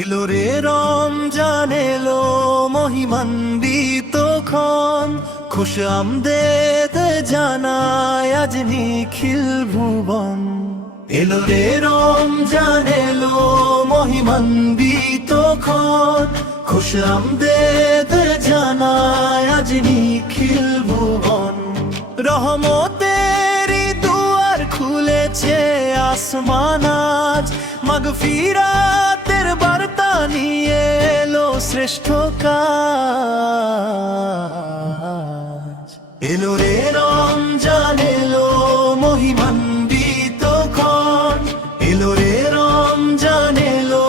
এলো রে রমজান এলো মহিমান্বিত ক্ষণ, খুশ আমদেদ জানায় আজ নিখিল ভুবন। এলো রে রমজান এলো মহিমান্বিত ক্ষণ, খুশ আমদেদ জানায় আজ নিখিল ভুবন। রহমতেরই দুয়ার খুলেছে আসমান আজ, মাগফিরাতের বার্তা নিয়ে এলো শ্রেষ্ঠ কাজ। এলো রে রমজান এলো মহিমান্বিত ক্ষণ, এলো রে রমজান এলো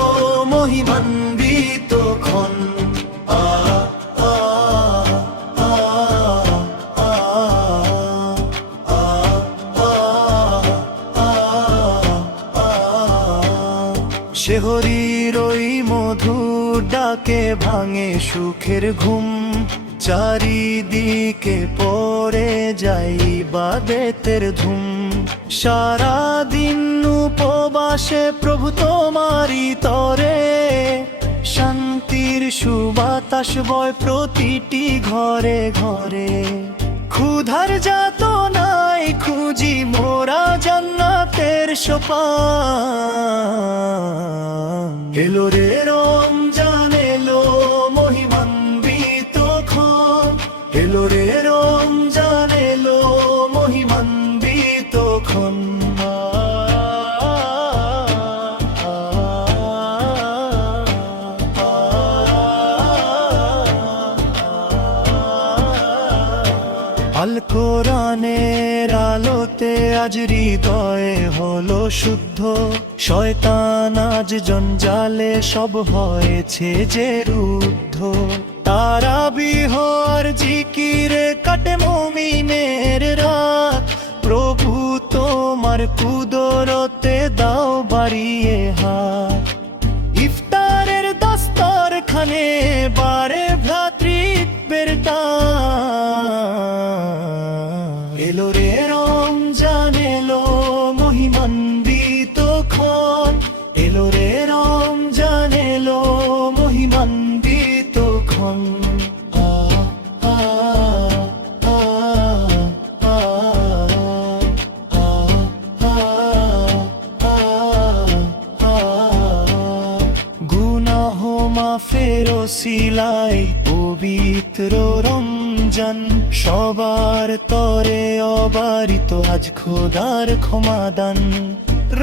মহিমান্বিত ক্ষণ। শেহরির ওই মধুর ডাকে ভাঙে সুখের ঘুম, চারিদিকে পড়ে যাই ইবাদতের ধুম। সারাদিন উপবাসে প্রভু তোমারই তরে, শান্তির সুবাতাস বয় প্রতিটি ঘরে ঘরে। ক্ষুধার যাতনায় খুঁজি মোরা জান্নাতের সোপান। এলো রে রমজান এলো মহিমান্বিত ক্ষণ, এলো রে রমজান এলো মহিমান্বিত ক্ষণ। আল কোরআনের আলোতে আজ হৃদয়ে হলো শুদ্ধ, শয়তান আজ জঞ্জালে সব হয়েছে যে রুদ্ধ। তারাবিহ আর জিকিরে কাটে মুমিনের রাত, প্রভু তোমার কুদরতে দাও বাড়িয়ে হাত। ইফতারের দস্তরখানে বারে ভ্রাতৃত্বের টান। এলো রে রমজান এলো মহিমান্বিত ক্ষণ, এলো রে রমজান এলো মহিমান্বিত ক্ষণ। গুনাহ মাফের ওসিলায় পবিত্র রমজান, সবার তরে অবারিত আজ খোদার ক্ষমাদান।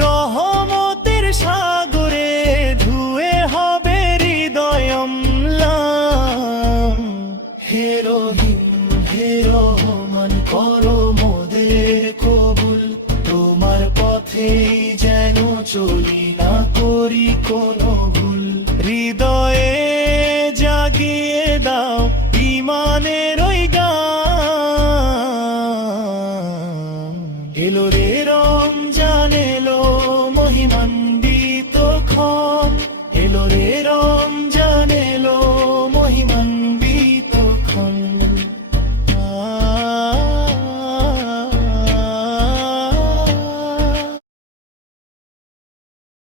রহমতের সাগরে ধুয়ে হবে হৃদয় অম্লান। হে রহিম হে রহমান করো মোদের কবুল, তোমার পথেই যেন চলি